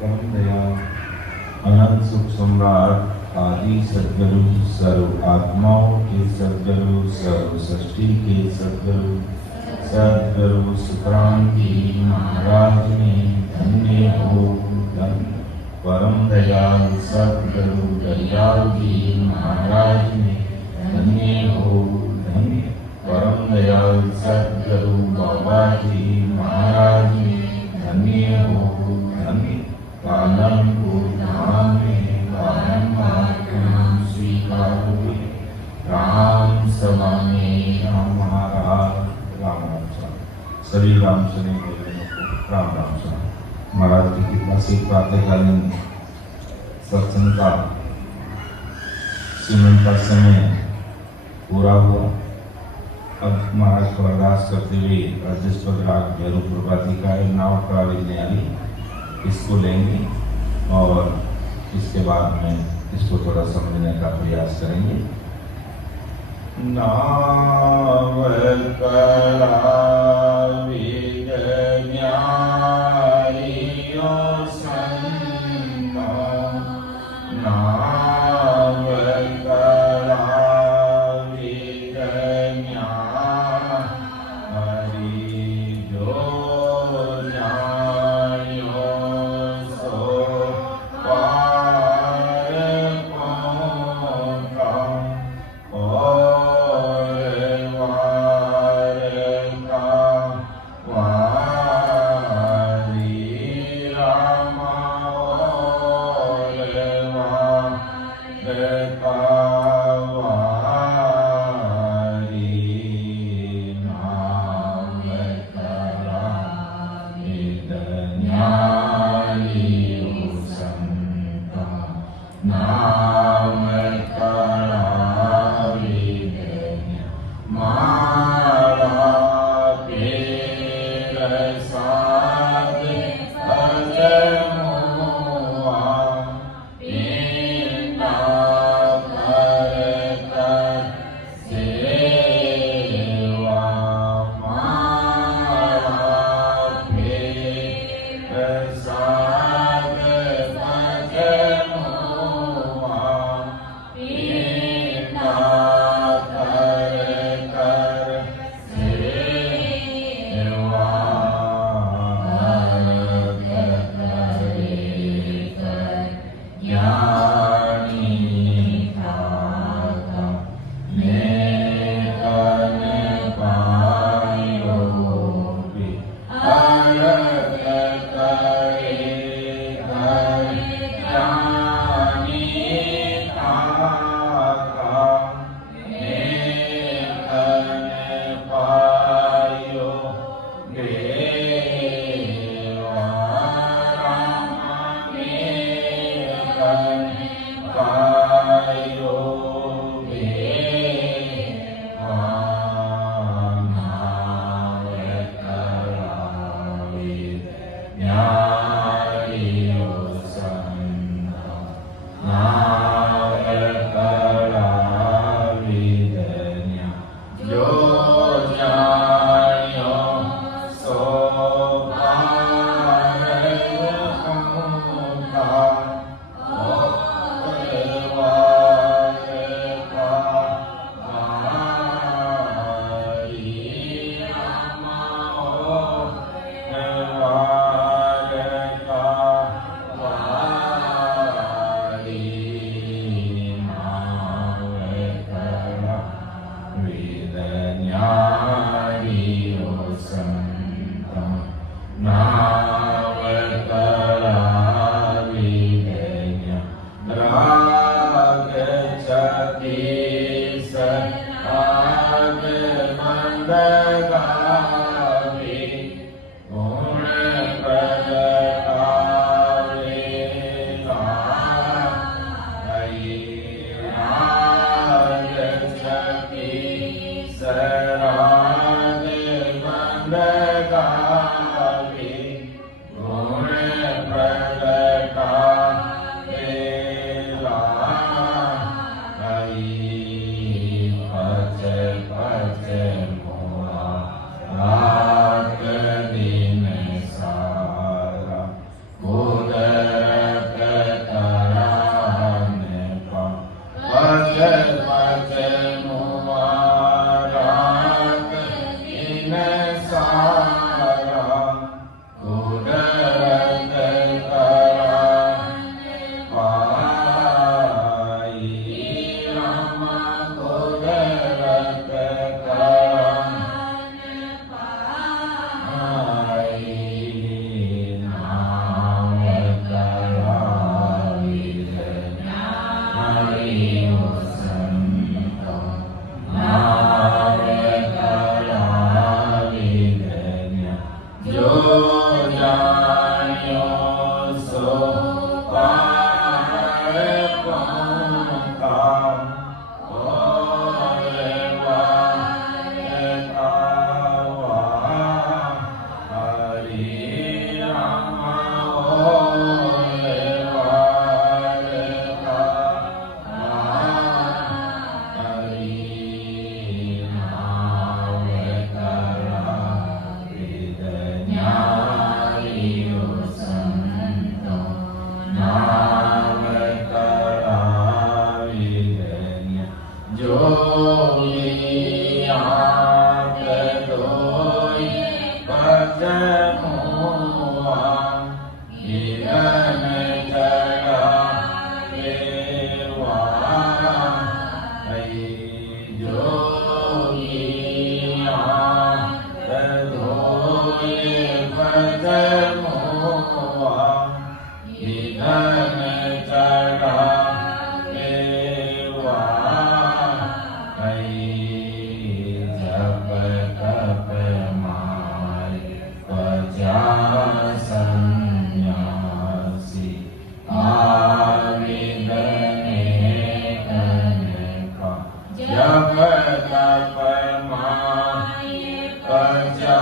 परम दयाल अनंत सुख सम्राट आदि सद्गुरु सर्व आत्माओं के सद्गुरु सर्व सृष्टि के सद्गुरु सद्गुरु सुक्रांति महाराज ने धन्य हो धन्य परम दयाल सद्गुरु दयाल जी महाराज ने धन्य हो धन्य परम दयाल सद्गुरु बाबा जी महाराज ने धन्य हो धन्य पालन को धाम में पालन स्वीकार हुए राम सभा में राम महाराज राम सभी राम शनि को राम राम महाराज की कृपा से प्रातःकालीन सत्संग का सिमरन का समय पूरा हुआ। अब महाराज को अरदास करते हुए जिसपद राग भैरव प्रभाती का नाव का विज्ञानी इसको लेंगे और इसके बाद में इसको थोड़ा समझने का प्रयास करेंगे। नाव कला Ore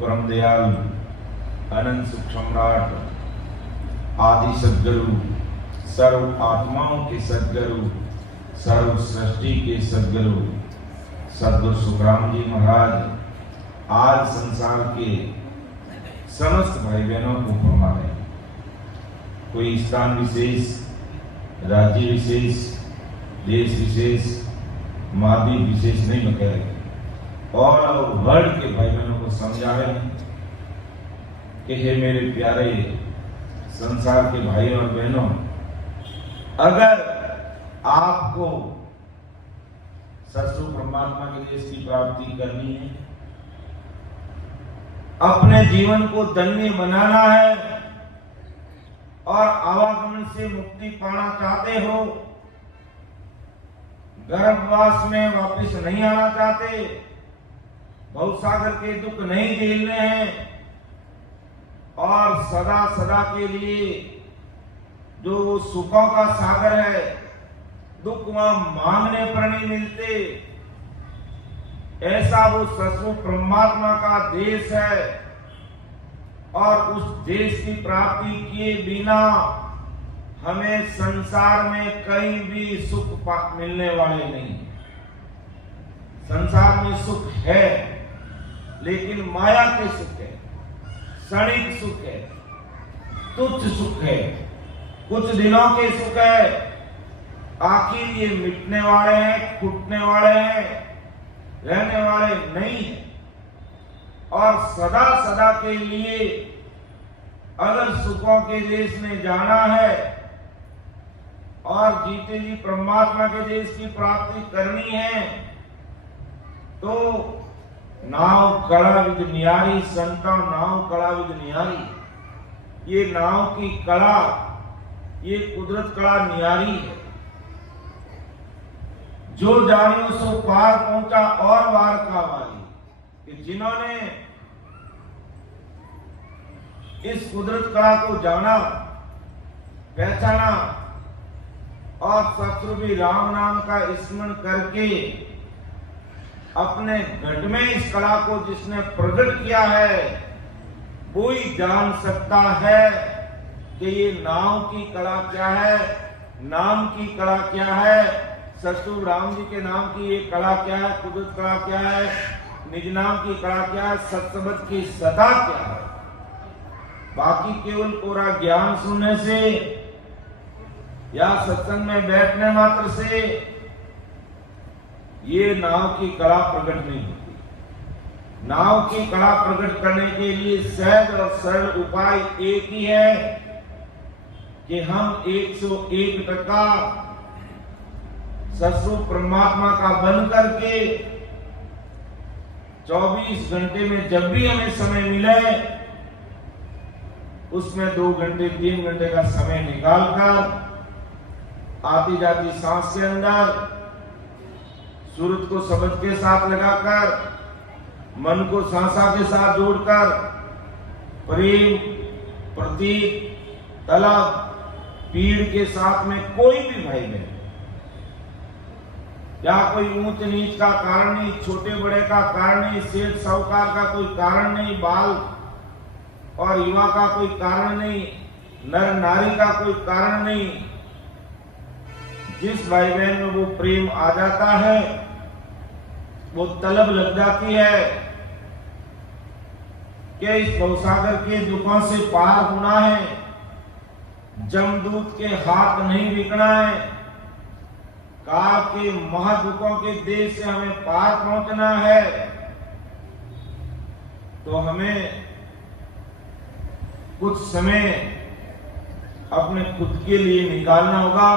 परम दयाल अनंत सुख सम्राट आदि सद्गुरु सर्व आत्माओं के सद्गुरु सर्व सृष्टि के सद्गुरु सद्गुरु सुखराम जी महाराज आज संसार के समस्त भाई बहनों को फरमा रहे हैं। कोई स्थान विशेष, राज्य विशेष, देश विशेष, मादी विशेष नहीं बता रहे और वर्ल्ड के भाई बहनों को समझा रहे हैं कि हे मेरे प्यारे संसार के भाई और बहनों, अगर आपको सत्सु परमात्मा के देश की प्राप्ति करनी है, अपने जीवन को धन्य बनाना है और आवागमन से मुक्ति पाना चाहते हो, गर्भवास में वापस नहीं आना चाहते, भवसागर के दुख नहीं झेलने हैं और सदा सदा के लिए जो वो सुखों का सागर है, दुख वहां मांगने पर नहीं मिलते, ऐसा वो सत्सु परमात्मा का देश है और उस देश की प्राप्ति किए बिना हमें संसार में कहीं भी सुख मिलने वाले नहीं। संसार में सुख है लेकिन माया के सुख है, क्षणिक सुख है, तुच्छ सुख है, कुछ दिनों के सुख है, आखिर ये मिटने वाले हैं, फूटने वाले हैं, रहने वाले नहीं है। और सदा सदा के लिए अगर सुखों के देश में जाना है और जीते जी परमात्मा के देश की प्राप्ति करनी है तो नाव कड़ा विद न्यारी, संता नाव कड़ा विद न्यारी। ये नाव की कड़ा, ये कुदरत कड़ा न्यारी है। जो जानियो सो पार पहुंचा और वार का वाली, कि जिन्होंने इस कुदरत कला को जाना, पहचाना और सतरूपी राम नाम का स्मरण करके अपने घट में इस कला को जिसने प्रकट किया है, वो ही जान सकता है कि ये नाव की कला क्या है, नाम की कला क्या है, सतगुरु राम जी के नाम की ये कला क्या है, कुदरत कला क्या है, निज नाम की कला क्या है, सत्संग की सदा क्या है। बाकी केवल कोरा ज्ञान सुनने से या सत्संग में बैठने मात्र से ये नाव की कला प्रकट नहीं होती। नाव की कला प्रकट करने के लिए सहज और सरल उपाय एक ही है कि हम 101% सस्वरूप परमात्मा का बन करके 24 घंटे में जब भी हमें समय मिले उसमें 2 घंटे 3 घंटे का समय निकालकर आती जाती सांस के अंदर सूरज को शब्द के साथ लगाकर मन को सांसा के साथ जोड़कर प्रेम प्रतीक तलब पीड़ के साथ में कोई भी भाई बहन या कोई ऊंच नीच का कारण नहीं, छोटे बड़े का कारण नहीं, सेठ साहूकार का कोई कारण नहीं, बाल और युवा का कोई कारण नहीं, नर नारी का कोई कारण नहीं। जिस भाई बहन में वो प्रेम आ जाता है, वो तलब लग जाती है कि इस भवसागर के दुखों से पार होना है, जमदूत के हाथ नहीं बिकना है, काल के महादुखों के देश से हमें पार पहुंचना है, तो हमें कुछ समय अपने खुद के लिए निकालना होगा।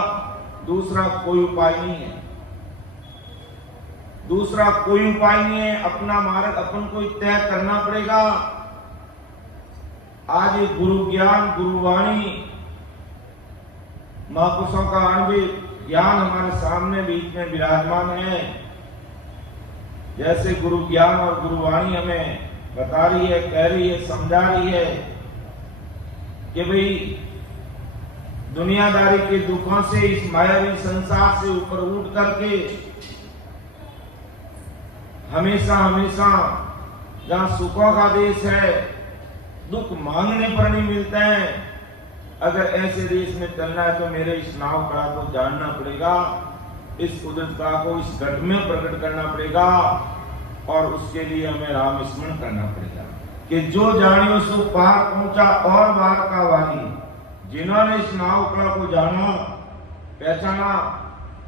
दूसरा कोई उपाय नहीं है, दूसरा कोई उपाय नहीं है। अपना मार्ग अपन को तय करना पड़ेगा। आज ये गुरु ज्ञान गुरुवाणी महापुरुषों का आणविक ज्ञान हमारे सामने बीच में विराजमान है। जैसे गुरु ज्ञान और गुरुवाणी हमें बता रही है, कह रही है, समझा रही है कि भाई दुनियादारी के दुखों से, इस मायावी संसार से ऊपर उठ करके हमेशा हमेशा जहां सुखों का देश है, दुख मांगने पर नहीं मिलते हैं। अगर ऐसे देश में चलना है तो मेरे इस नाव कला को जानना पड़ेगा, इस उदयता को इस घट में प्रकट करना पड़ेगा और उसके लिए हमें राम स्मरण करना पड़ेगा कि जो जानियो सो पार पहुंचा और बार का वाली। जिन्होंने इस नाव कला को जाना, पहचाना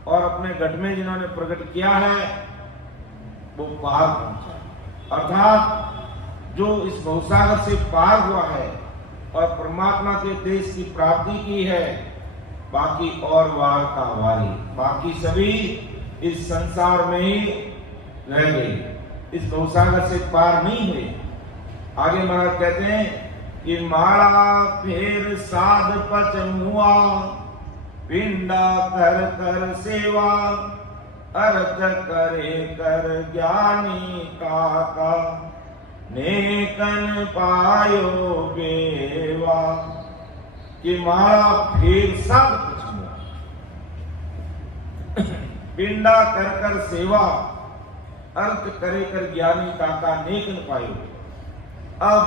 और अपने घट में जिन्होंने प्रकट किया है, वो पार पहुंचा। अर्थात जो इस भवसागर से पार हुआ है और परमात्मा के देश की प्राप्ति की है, बाकी और वार का वारी, बाकी सभी इस संसार में ही रह गए, इस भवसागर से पार नहीं हुए। आगे महाराज कहते हैं कि माला फेर साध पच मुआ, पिंडा कर कर सेवा, अर्थ करे कर ज्ञानी का नेकन पायो बेवा। कि माला फेर साध पच मुआ, पिंडा कर कर सेवा, अर्थ करे कर ज्ञानी का नेकन पायो। अब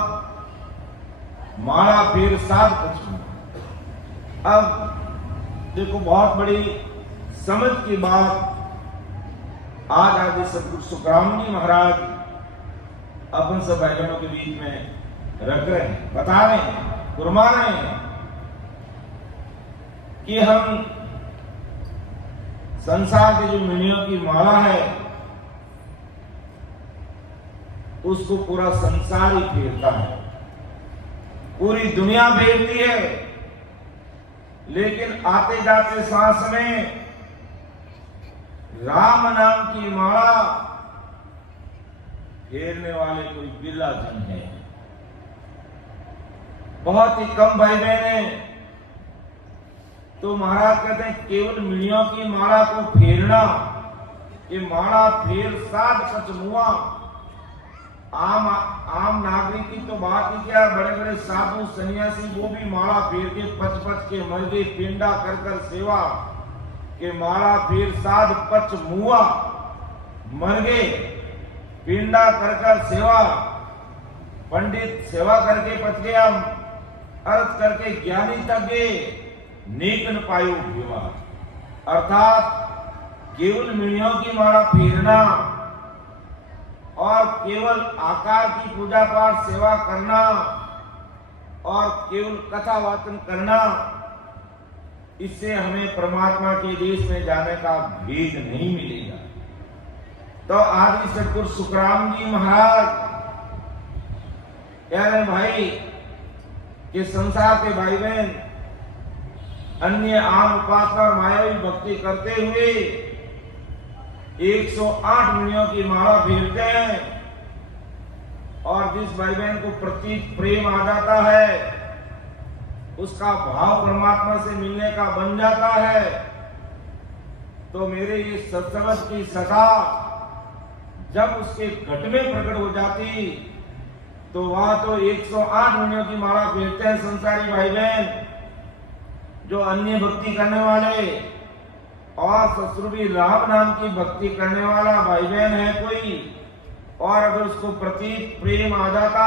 माला फेर साध पच मुआ। अब देखो बहुत बड़ी समझ की बात आज आदि सतगुरु सुखराम जी महाराज अपन सब भाई बहनों के बीच में रख रहे हैं, बता रहे हैं, फुरमा रहे हैं कि हम संसार के जो मिलियों की माला है उसको पूरा संसार ही फेरता है, पूरी दुनिया फेरती है, लेकिन आते जाते सांस में राम नाम की माला फेरने वाले कोई बिरला जन है। बहुत ही कम भाई बहन है। तो महाराज कहते हैं केवल मिलियों की माला को फेरना, ये माला फेर साध पच मुआ। आम नागरिक की तो बात ही क्या, बड़े बड़े साधु सन्यासी वो भी माला फेर के पच पच के मर गए, पिंडा कर कर सेवा के माला फेर साध पच मुआ, मर गए, पिंडा कर कर सेवा, पंडित सेवा करके पच गया, अर्थ करके ज्ञानी तक गए, नेक न पायो विवाह। अर्थात केवल मिलियों की माला फेरना और केवल आकार की पूजा पाठ सेवा करना और केवल कथा वाचन करना, इससे हमें परमात्मा के देश में जाने का भेद नहीं मिलेगा। तो आदि सतगुरु सुखराम जी महाराज कह रहे भाई कि संसार के भाई बहन अन्य आम उपासना और मायावी भक्ति करते हुए 108 मुनियों की माला फेरते हैं, और जिस भाई बहन को प्रति प्रेम आ जाता है, उसका भाव परमात्मा से मिलने का बन जाता है, तो मेरे ये सत्संग की सदा जब उसके घट में प्रकट हो जाती, तो वह तो 108 मुनियों की माला फेरते हैं संसारी भाई बहन, जो अन्य भक्ति करने वाले और ससुरभी राम नाम की भक्ति करने वाला भाई बहन है कोई, और अगर उसको प्रति प्रेम आ जाता,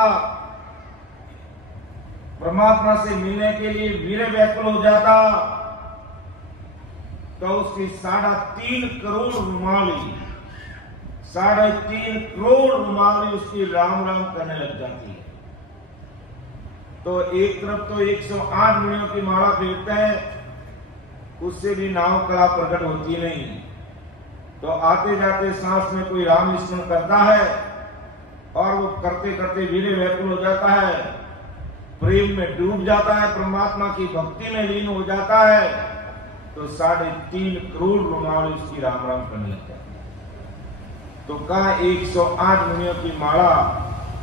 परमात्मा से मिलने के लिए वीर व्याकुल हो जाता, तो उसकी 3.5 करोड़ रुमाली 3.5 करोड़ रुमाली उसकी राम राम करने लग जाती है। तो एक तरफ तो 108 मुनियों की माला फेरते हैं, उससे भी नाव कला प्रकट होती नहीं। तो आते जाते सांस में कोई राम स्मरण करता है, और वो करते करते वीर व्याकुल हो जाता है, प्रेम में डूब जाता है, परमात्मा की भक्ति में लीन हो जाता है, तो 3.5 करोड़ रुमाल उसकी राम राम करने लग जाती है। तो कहा 108 मुनियों की माला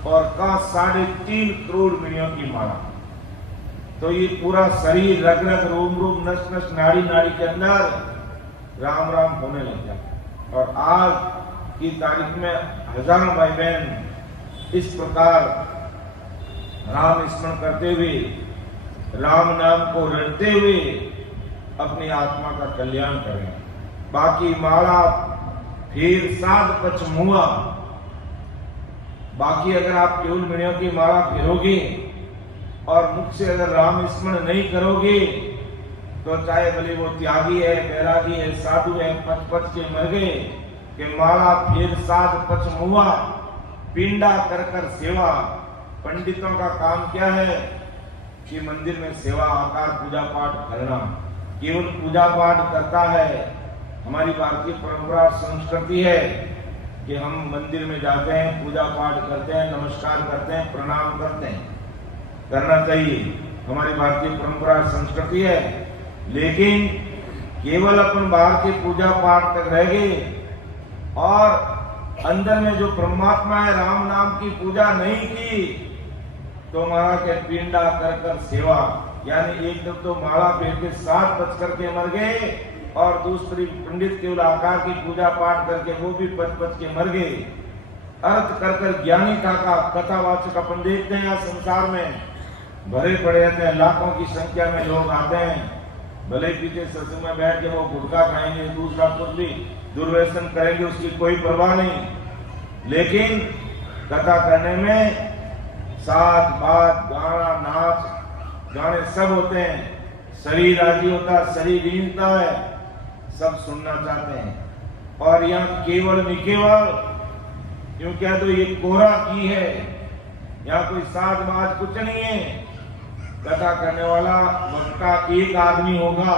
और का 3.5 करोड़ मुनियों की माला, तो ये पूरा शरीर रग रग रोम रोम नस नस नाड़ी नाड़ी के अंदर राम राम होने लग जाता। और आज की तारीख में हजारों भाई बहन इस प्रकार राम स्मरण करते हुए, राम नाम को रटते हुए अपनी आत्मा का कल्याण करें। बाकी माला फिर साध पच मुआ, बाकी अगर आप केवल मुनियों की माला फेरोगे और मुख से अगर राम स्मरण नहीं करोगे, तो चाहे भले वो त्यागी है, बैरागी है, साधु है, पच पच के मर गए, कि माला फिर साध पच मुआ, पिंडा कर कर सेवा। पंडितों का काम क्या है कि मंदिर में सेवा आकार पूजा पाठ करना, केवल पूजा पाठ करता है। हमारी भारतीय परंपरा संस्कृति है कि हम मंदिर में जाते हैं, पूजा पाठ करते हैं, नमस्कार करते हैं, प्रणाम करते हैं, करना चाहिए, हमारी भारतीय परंपरा संस्कृति है। लेकिन केवल अपन बाहर के पूजा पाठ तक रह गए और अंदर में जो परमात्मा है राम नाम की पूजा नहीं की, तो माला के पिंडा कर कर सेवा, यानी एक तो माला फेर के 7 बज करके मर गए, और दूसरी पंडित केवल आकार की पूजा पाठ करके वो भी 5 बज के मर गए। अर्थ कर कर ज्ञानी का कथावाचक अपन देखते हैं यहाँ संसार में भरे पड़े रहते हैं, लाखों की संख्या में लोग आते हैं, भले पीछे सत्संग में बैठ के वो गुटखा खाएंगे, दूसरा कुछ भी दुर्व्यसन करेंगे, उसकी कोई परवाह नहीं। लेकिन कथा करने में साथ बात गाना नाच गाने सब होते हैं, शरीर राजी होता है, शरीर लीनता है, सब सुनना चाहते हैं। और यहाँ केवल निकेवल क्यों क्या, तो ये कोरा की है, यहाँ कोई साथ बात कुछ नहीं है। कथा करने वाला वक्ता एक आदमी होगा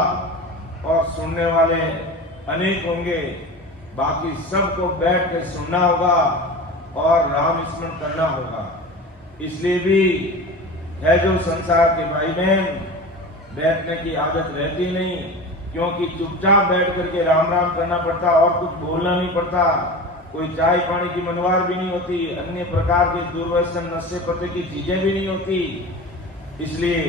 और सुनने वाले अनेक होंगे, बाकी सबको बैठ के सुनना होगा और राम स्मरण करना होगा। इसलिए भी है जो संसार के भाई बहन बैठने की आदत रहती नहीं, क्योंकि चुपचाप बैठ करके राम राम करना पड़ता, और कुछ बोलना नहीं पड़ता, कोई चाय पानी की मनवार भी नहीं होती, अन्य प्रकार के दुर्व्यसन नशे पत्ते की चीजें भी नहीं होती। इसलिए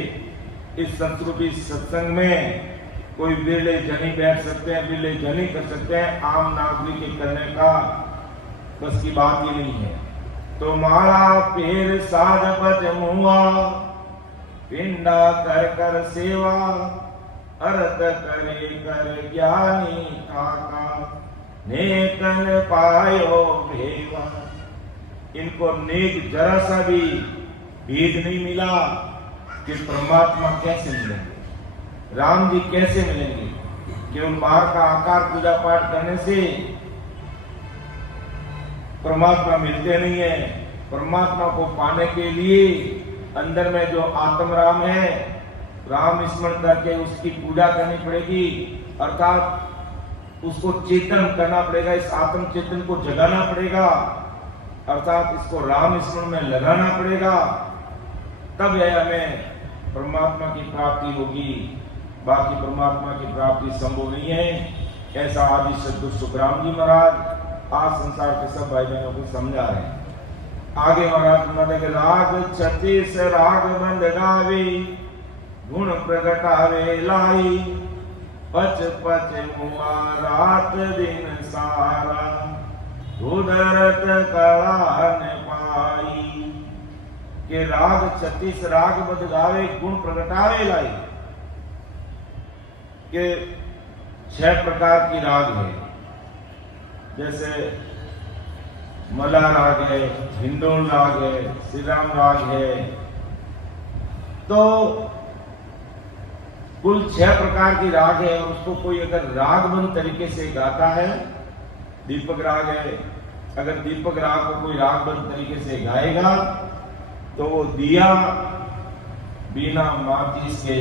इस सत्संग सत्संग में कोई बिरले जनी बैठ सकते हैं, बिरले जनी कर सकते हैं, आम नागरिक के करने का बस की बात ही नहीं है। तो माला पेर साध पच मुआ, पिंडा कर कर सेवा, अर्थ करे कर ज्ञानी काका, नेकन पायो भेवा। इनको नेक जरा सा भी भेद नहीं मिला कि परमात्मा कैसे मिलेंगे, राम जी कैसे मिलेंगे। केवल बाहर का आकार पूजा पाठ करने से परमात्मा मिलते नहीं है। परमात्मा को पाने के लिए अंदर में जो आत्म राम है, राम स्मरण करके उसकी पूजा करनी पड़ेगी, अर्थात उसको चेतन करना पड़ेगा, इस आत्म चेतन को जगाना पड़ेगा, अर्थात इसको राम स्मरण में लगाना पड़ेगा। तब यह हमें परमात्मा की प्राप्ति होगी, बाकी परमात्मा की प्राप्ति संभव नहीं है। ऐसा आदि सद्गुरु सुखराम जी महाराज आज संसार के सब भाई बहनों को समझा रहे हैं। आगे महाराज मदग राग 36 राग बंद गावे, गुण प्रगटावे लाई, पच पच मुआ रात दिन सारा, उदरत कला न पाई। के राग 36 राग बद गावे, गुण प्रगटावे लाई। के 6 प्रकार की राग है, जैसे मला राग है, हिंडोल राग है, श्री राम राग है। तो कुल 6 प्रकार की राग है, और उसको कोई अगर रागबंद तरीके से गाता है, दीपक राग है, अगर दीपक राग को कोई रागबंद तरीके से गाएगा तो वो दिया बिना माचिस के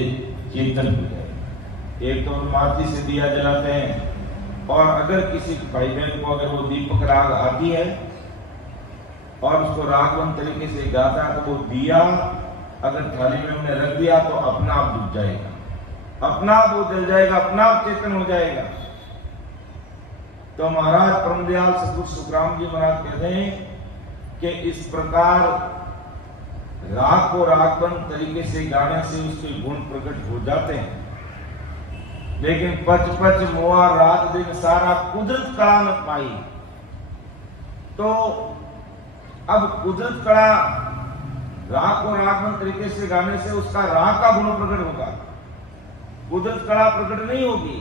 कीर्तन हो जाए। एक तो माचिस से दिया जलाते हैं, और अगर किसी भाई बहन को अगर वो दीपक राग आती है और उसको रागबंद तरीके से गाता है, तो वो दिया अगर थाली में हमने रख दिया तो अपना आप बुझ जाएगा, अपना आप वो जल जाएगा, अपना आप चेतन हो जाएगा। तो महाराज परमदयाल सद्गुरु सुखराम जी महाराज कहते हैं कि इस प्रकार राग को रागबंद तरीके से गाने से उसके गुण प्रकट हो जाते हैं। लेकिन पच पच मोआ रात दिन सारा, कुदरत कला न पाई। तो अब कुदरत कला राग को रागबंद तरीके से गाने से उसका राग का गुण प्रकट होगा, कुदरत कला प्रकट नहीं होगी।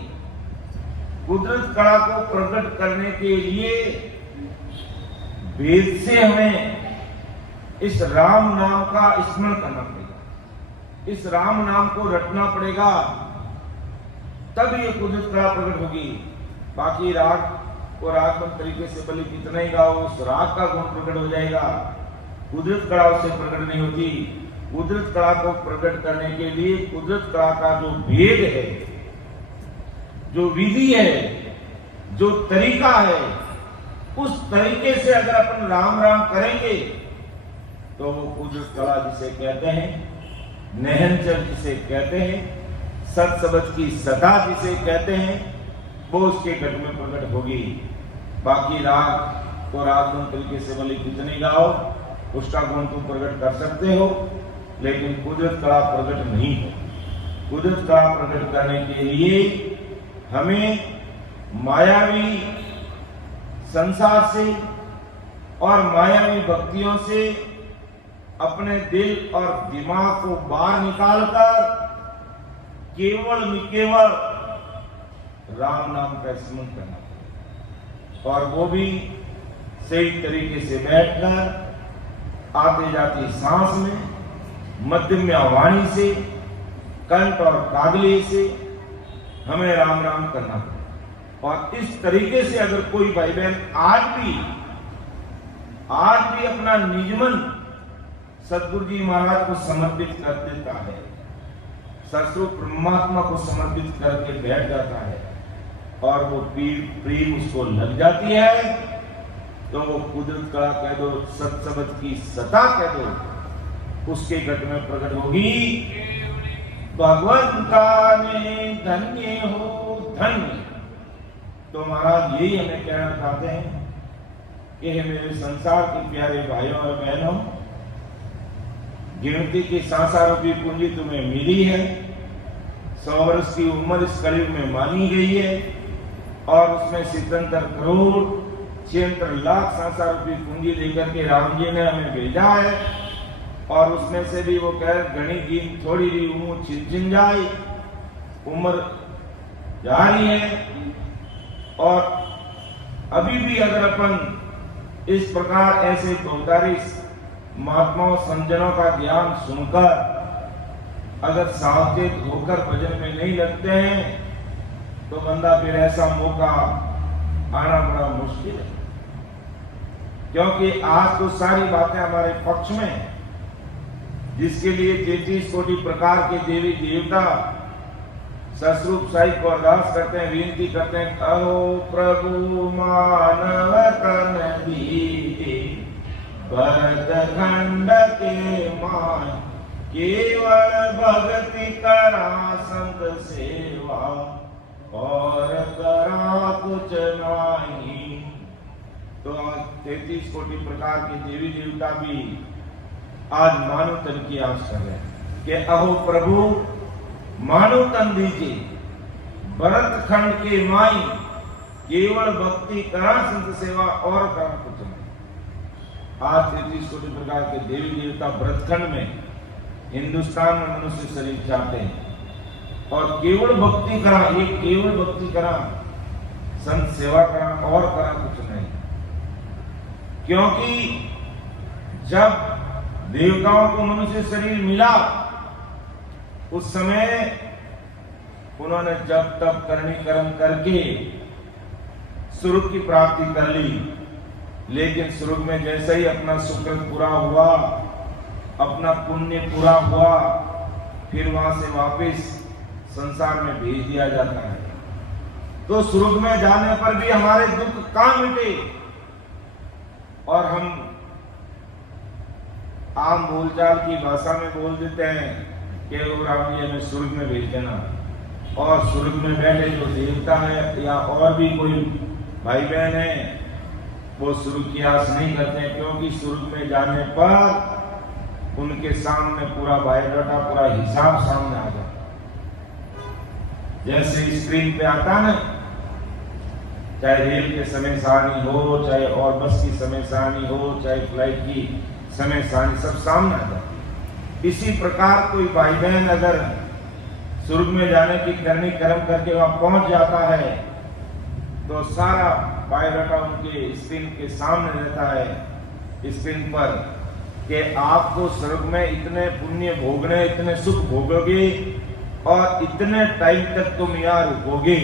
कुदरत कला को प्रकट करने के लिए वेद से हमें इस राम नाम का स्मरण करना पड़ेगा, इस राम नाम को रटना पड़ेगा, तब ये कुदरत कला प्रकट होगी। बाकी राग को रागबंद तरीके से भले कितना ही गाओ, उस राग का गुण प्रकट हो जाएगा, कुदरत कला उससे प्रकट नहीं होती। कुदरत कला को प्रकट करने के लिए कुदरत कला का जो भेद है, जो विधि है, जो तरीका है, उस तरीके से अगर अपन राम राम करेंगे तो वो कुदरत कला जिसे कहते हैं, नहनचर जिसे कहते हैं, सत शब्द की सदा जिसे कहते हैं, वो उसके घट में प्रकट होगी। बाकी राग तो रागबंद तरीके से भले कितने गाओ, उसका गुण तुम प्रकट कर सकते हो, लेकिन कुदरत कला प्रकट नहीं हो। कुदरत कला प्रकट करने के लिए हमें मायावी संसार से और मायावी भक्तियों से अपने दिल और दिमाग को बाहर निकालकर केवल केवल राम नाम का स्मरण करना पड़ेगा, और वो भी सही तरीके से बैठकर आते जाती सांस में, मध्यम वाणी से, कंठ और कागले से हमें राम राम करना पड़ेगा। और इस तरीके से अगर कोई भाई बहन आज भी अपना निजमन सद्गुरु जी महाराज को समर्पित कर देता है, सस्वरूप परमात्मा को समर्पित करके बैठ जाता है, और वो प्रेम उसको लग जाती है, तो वो कुदरत कला कह दो, सत शब्द की सता कह दो, उसके घट में प्रकट होगी। भगवंता ने धन्य हो धन्य। तो महाराज यही हमें कहना चाहते हैं कि हे मेरे संसार के प्यारे भाइयों और बहनों, गिनती की सांसारूपी पूंजी तुम्हें मिली है, 100 वर्ष की उम्र इस कलयुग में मानी गई है, और उसमें 77 करोड़ 76 लाख सांसारूपी पूंजी लेकर के राम जी ने हमें भेजा है। और उसमें से भी वो कह गणी गिन थोड़ी भी उम्र छिन जाए, उम्र जा रही है, और अभी भी अगर अपन इस प्रकार ऐसे बहुतारी महात्माओं संजनों का ज्ञान सुनकर अगर सावचेत होकर भजन में नहीं लगते हैं, तो बंदा फिर ऐसा मौका आना बड़ा मुश्किल है। क्योंकि आज तो सारी बातें हमारे पक्ष में है, जिसके लिए 33 कोटि प्रकार के देवी देवता सस्वरूप साई को अरदास करते हैं, विनती करते हैं, कहो प्रभु मानव तन दीते, भरत खंड के मान केवल भक्ति करा संत सेवा और करा कुछ नहीं। तो 33 कोटि प्रकार के देवी देवता भी आज मानव तन की आस कर रहे हैं कि अहो प्रभु मानव तन दीजिए, भरत खंड के माई केवल भक्ति करा संत सेवा और करा कुछ नहीं। आज 33 कोटि प्रकार के देवी देवता भरतखंड में हिंदुस्तान में मनुष्य शरीर चाहते हैं और केवल भक्ति करा, ये केवल भक्ति करा, संत सेवा करा और करा कुछ नहीं। क्योंकि जब देवताओं को मनुष्य शरीर मिला उस समय उन्होंने जब तब करनी कर्म करके स्वर्ग की प्राप्ति कर ली, लेकिन स्वर्ग में जैसे ही अपना सुकृत पूरा हुआ, अपना पुण्य पूरा हुआ, फिर वहां से वापस संसार में भेज दिया जाता है। तो स्वर्ग में जाने पर भी हमारे दुख कहां मिटे और हम आम बोलचाल की भाषा में बोल देते हैं कि राम जी हमें स्वर्ग में भेज देना, और स्वर्ग में बैठे जो देवता है या और भी कोई भाई बहन है वो स्वर्ग की आस नहीं करते, क्योंकि स्वर्ग में जाने पर उनके सामने पूरा बायोडाटा, पूरा हिसाब सामने आ जाता। जैसे स्क्रीन पे आता ना, चाहे रेल के समय सारणी हो, चाहे और बस की समय सारणी हो, चाहे फ्लाइट की समय सारणी, सब सामने आ जाती। इसी प्रकार कोई भाई बहन अगर स्वर्ग में जाने की करनी कर्म करके वहां पहुंच जाता है तो सारा बायोडाटा उनके स्क्रीन के सामने रहता है, स्क्रीन पर, कि आपको स्वर्ग में इतने पुण्य भोगने, इतने सुख भोगोगे और इतने टाइम तक तुम यहाँ रुकोगे।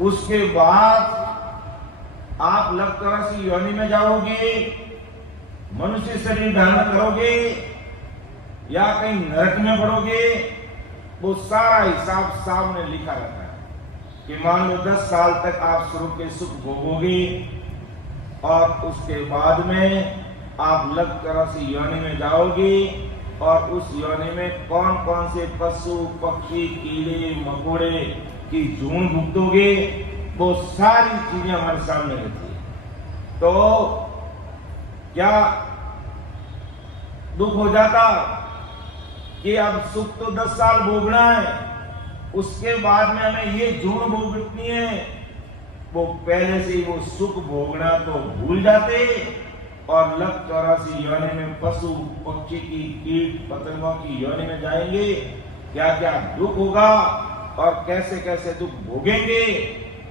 उसके बाद आप लग तरह से योनि में जाओगे, मनुष्य शरीर धारण करोगे या कहीं नरक में पड़ोगे, वो सारा हिसाब सामने लिखा रहता है कि मान लो 10 साल तक आप स्वर्ग के सुख भोगोगे और उसके बाद में आप लग तरह से योनि में जाओगे और उस योनि में कौन कौन से पशु पक्षी कीड़े मकोड़े की जून भुगतोगे, वो सारी चीजें हमारे सामने रहती है। तो क्या दुख हो जाता कि अब सुख तो 10 साल भोगना है, उसके बाद में हमें ये जून भोगनी है, वो पहले से ही वो सुख भोगना तो भूल जाते और लग 84 योनि में पशु पक्षी की कीट पतंगों की योनि में जाएंगे। क्या क्या दुख होगा और कैसे कैसे दुख भोगेंगे,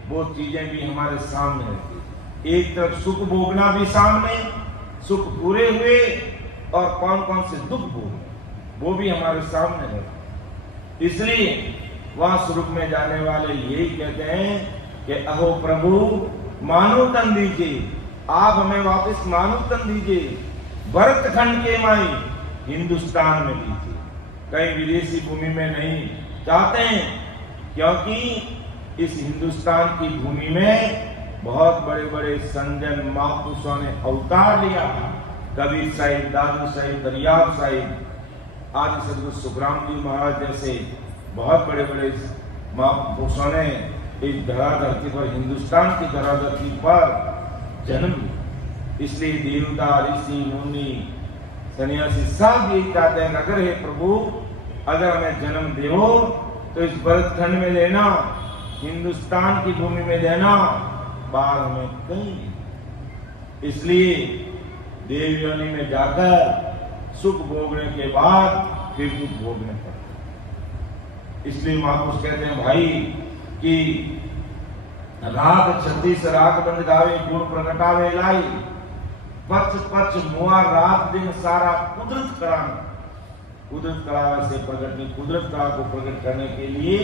वो चीजें भी हमारे सामने रहती। एक तरफ सुख भोगना भी सामने, सुख पूरे हुए, और कौन कौन से दुख भोगे वो भी हमारे सामने रहते। इसलिए वहां स्वर्ग में जाने वाले यही कहते हैं कि अहो प्रभु मानव तन दीजिए, आप हमें वापस मानव तन दीजिए, भरत खंड के माई हिंदुस्तान में दीजिए, कहीं विदेशी भूमि में नहीं चाहते हैं, क्योंकि इस हिंदुस्तान की भूमि में बहुत बड़े बड़े संजन महापुरुषों ने अवतार लिया। कबीर साहिब, दादू साहिब, दरियाब साहिब, आदि सदगुरु सुखराम जी महाराज जैसे बहुत बड़े बड़े महापुरुषों ने इस धरा धरती पर, हिंदुस्तान की धरा धरती पर जन्म लिया। इसलिए देवता, ऋषि, मुनि, सन्यासी सब यही चाहते हैं, अगर हे प्रभु अगर हमें जन्म देवो तो इस भरतखंड में लेना, हिंदुस्तान की भूमि में देना, बाहर हमें कहीं नहीं। इसलिए देव योनि में जाकर सुख भोगने के बाद फिर दुख भोगने पड़ता। इसलिए महापुरुष कहते हैं भाई कि राग 36 राग बंद गावे, गुण प्रगटावे लाई, पच पच मुआ रात दिन सारा कुदरत कराना। कुदरत कला से प्रकट नहीं, कुदरत कला को प्रकट करने के लिए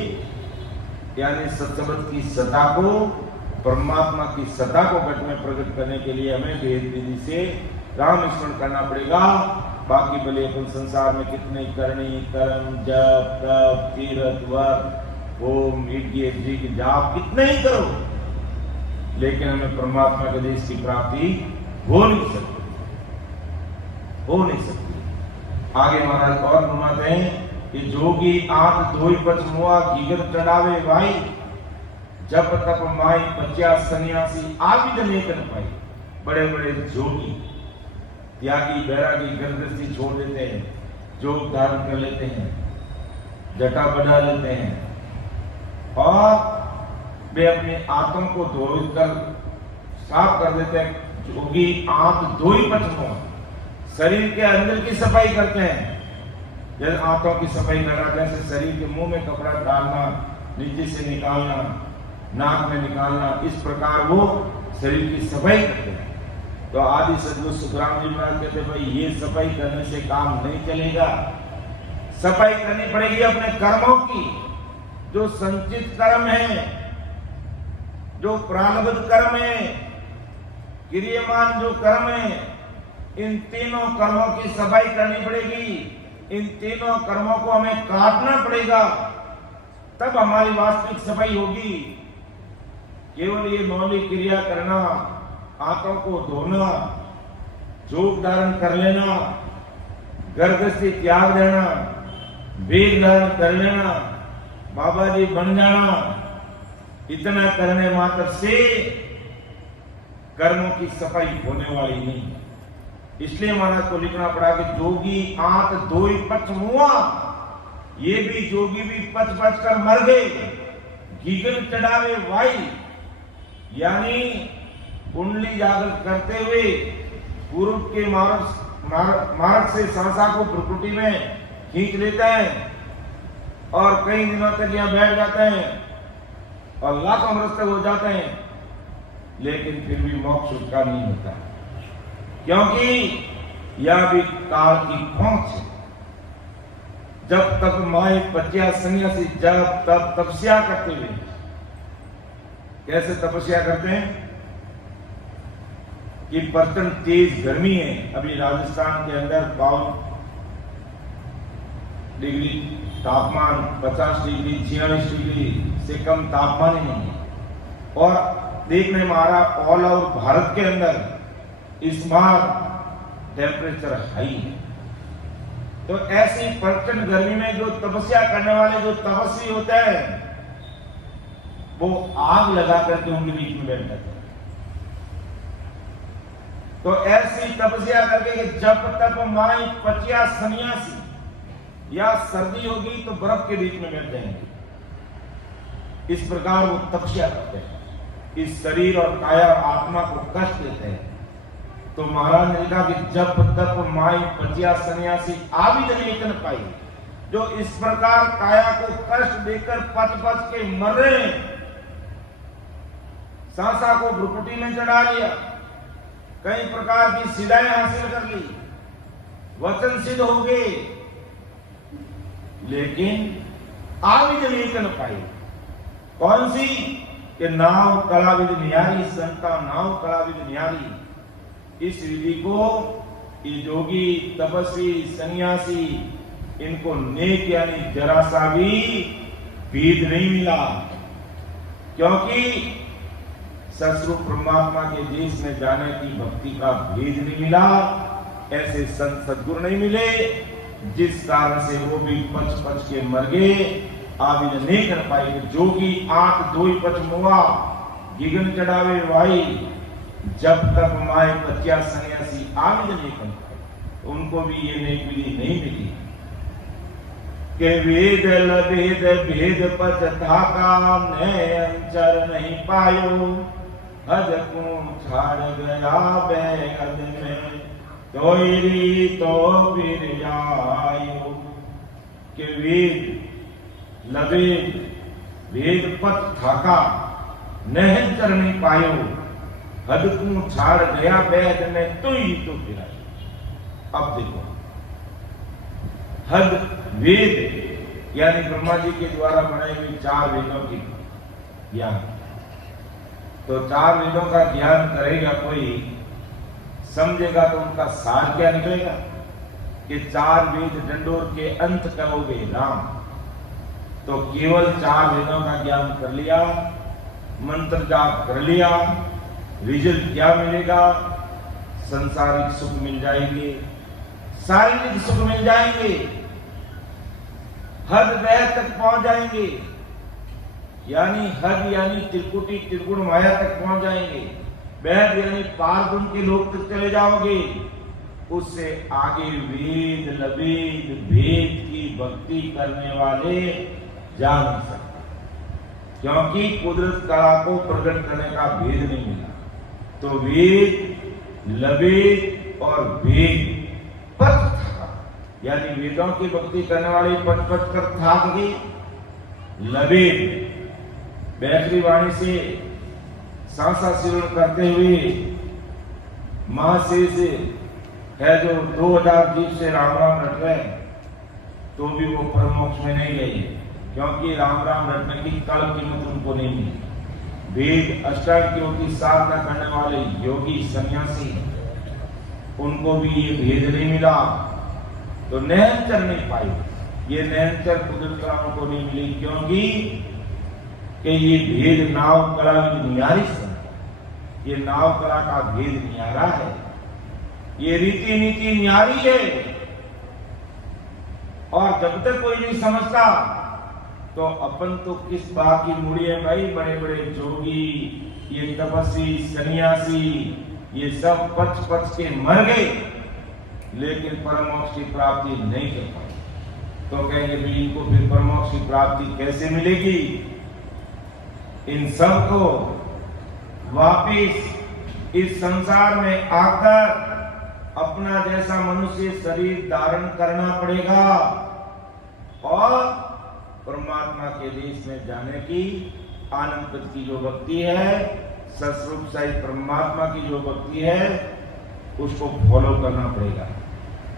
यानी सत्संग की सत्ता को, परमात्मा की सत्ता को घट में प्रकट करने के लिए हमें वेद विधि से राम स्मरण करना पड़ेगा। बाकी भले अपन संसार में कितने करनी कर्म जप तप तीर्थ व्रत ओम यज्ञ जिग जाप कितने ही करो, लेकिन हमें परमात्मा के देश की प्राप्ति हो नहीं सकती, हो नहीं सकती। आगे महाराज और फरमाते हैं कि जोगी आंत धोई पच मुआ घीगर चढ़ावे भाई, जब तप माई बच्चा सन्यासी आविद नेकन पाई। बड़े बड़े जोगी त्यागी बैरागी गृहस्थी छोड़ देते हैं, जोग धारण कर लेते हैं, जटा बढ़ा लेते हैं और वे अपने आत्म को धोकर साफ कर देते हैं। जोगी आंत धोई पच मुआ, शरीर के अंदर की सफाई करते हैं। जैसे आंतों की सफाई करना, जैसे शरीर के मुंह में कपड़ा डालना, नीचे से निकालना, नाक में निकालना, इस प्रकार वो शरीर की सफाई करते हैं। तो आदि सदगुरु सुखराम जी महाराज कहते भाई ये सफाई करने से काम नहीं चलेगा, सफाई करनी पड़ेगी अपने कर्मों की। जो संचित कर्म है, जो प्रारब्ध कर्म है, क्रियमान जो कर्म है, इन तीनों कर्मों की सफाई करनी पड़ेगी। इन तीनों कर्मों को हमें काटना पड़ेगा, तब हमारी वास्तविक सफाई होगी। केवल ये मौलिक क्रिया करना, आंतों को धोना, जोग धारण कर लेना, गर्भस्थी त्याग देना, वेद धारण कर लेना, बाबा जी बन जाना, इतना करने मात्र से कर्मों की सफाई होने वाली नहीं। इसलिए महाराज को लिखना पड़ा कि जोगी आंत धोई पच मुआ, ये भी जोगी भी पच पच कर मर गए। घीगन चढ़ावे वाई, यानी कुंडली जागृत करते हुए पूर्व के मार्ग से सांसा को भ्रुकुटी में खींच लेते हैं और कई दिनों तक यहाँ बैठ जाते हैं और लाखों वर्ष तक हो जाते हैं, लेकिन फिर भी मोक्ष उसका नहीं होता, क्योंकि यह भी काल की पहुंच है। जब तक माए बच्चा सन्यासी जब तब तपस्या करते हुए, कैसे तपस्या करते हैं कि प्रचंड तेज गर्मी है। अभी राजस्थान के अंदर 52 डिग्री तापमान, 50 डिग्री 46 डिग्री से कम तापमान ही नहीं है। और देखने में आ रहा ऑल ओवर भारत के अंदर इस बार टेम्परेचर हाई है। तो ऐसी प्रचंड गर्मी में जो तपस्या करने वाले जो तपस्वी होते हैं, वो आग लगा करके उनके बीच में बैठ जाते हैं। तो ऐसी तपस्या करके कि जब तक माई पचिया सन्यासी, या सर्दी होगी तो बर्फ के बीच में बैठ जाएंगे। इस प्रकार वो तपस्या करते हैं, इस शरीर और काया और आत्मा को कष्ट देते हैं। तो महाराज ने कहा कि जब तक माई पचिया सन्यासी आविद नहीं कर पाई, जो इस प्रकार काया को कष्ट देकर पच पच के मर रहे हैं, सांसा को भ्रुकुटी में चढ़ा लिया, कई प्रकार की सिद्धाएं हासिल कर ली, वचन सिद्ध हो गए, लेकिन आविद नहीं कर पाई। कौन सी? कि नाव कलाविद न्यारी, संता नाव कलाविद न्यारी। इस विधि को ये जोगी तपस्वी सन्यासी, इनको नेक यानी जरा सा भी भेद नहीं मिला, क्योंकि ससुर परमात्मा के देश में जाने की भक्ति का भेद नहीं मिला। ऐसे संत सद्गुरु नहीं मिले, जिस कारण से वो भी पच पच के मर गए, आविद नहीं कर पाए। जोगी आंख धोई पच मुआ, गिगन चढ़ावे वाई, जब तक माए बच्चा सन्यासी आविद नहीं कर पाए। उनको भी ये नेक विधि नहीं मिली के वेद लभेद भेद पच धागा ने अंचर नहीं पायो, हद को छाड़ गया बेहद में तोयरी तो फिर आयो। के वेद लभेद भेद पच धागा नहीं कर नहीं पायो, हद को छाड़ गया बेहद में तो ही तो फिर आयो। अब देखो, हद वेद यानी ब्रह्मा जी के द्वारा बनाई हुई 4 वेदों की ज्ञान। तो 4 वेदों का ज्ञान करेगा कोई, समझेगा तो उनका सार क्या निकलेगा कि 4 वेद डंडोर के अंत करोगे राम। तो केवल 4 वेदों का ज्ञान कर लिया, मंत्र जाप कर लिया, रिजल्ट क्या मिलेगा? संसारिक सुख मिल जाएंगे, शारीरिक सुख मिल जाएंगे, हद वह तक पहुंच जाएंगे, यानी हद यानी त्रिकुटी त्रिगुण माया तक पहुंच जाएंगे, वह यानी पार गुण के लोक तक चले जाओगे। उससे आगे वेद लवेद भेद की भक्ति करने वाले जा नहीं सकते, क्योंकि कुदरत कला को प्रकट करने का भेद नहीं मिला। तो वेद लवेद और भेद पथ था, यानी वेदों की भक्ति करने वाले पथ पथ कर थाक गए। लवेद बैटरी वाणी से सांसा सिरण करते हुए महाशेष है जो 2000 जीव से राम राम रट रहे, तो भी वो परम मोक्ष में नहीं गए, क्योंकि राम राम रटने की कल कीमत उनको नहीं मिली। वेद अष्टांग योगी साधना करने वाले योगी सन्यासी, उनको भी ये भेद नहीं मिला, तो नयनचर नहीं पाए। ये नयनचर कुदरत कला उनको नहीं मिली, क्योंकि कि ये भेद नाव कला की न्यारी सन, ये नाव कला का भेद न्यारा है, ये रीति नीति न्यारी है। और जब तक कोई नहीं समझता, तो अपन तो किस बात की मूड़ी है भाई। बड़े बड़े जोगी, ये तपस्वी सन्यासी, ये सब पच पच के मर गए, लेकिन परम मोक्ष की प्राप्ति नहीं कर पाए। तो कहेंगे भी इनको फिर परम मोक्ष की प्राप्ति कैसे मिलेगी? इन सब को वापिस इस संसार में आकर अपना जैसा मनुष्य शरीर धारण करना पड़ेगा और परमात्मा के देश में जाने की आनंद की जो भक्ति है, सस्वरूप सहित परमात्मा की जो भक्ति है, उसको फॉलो करना पड़ेगा,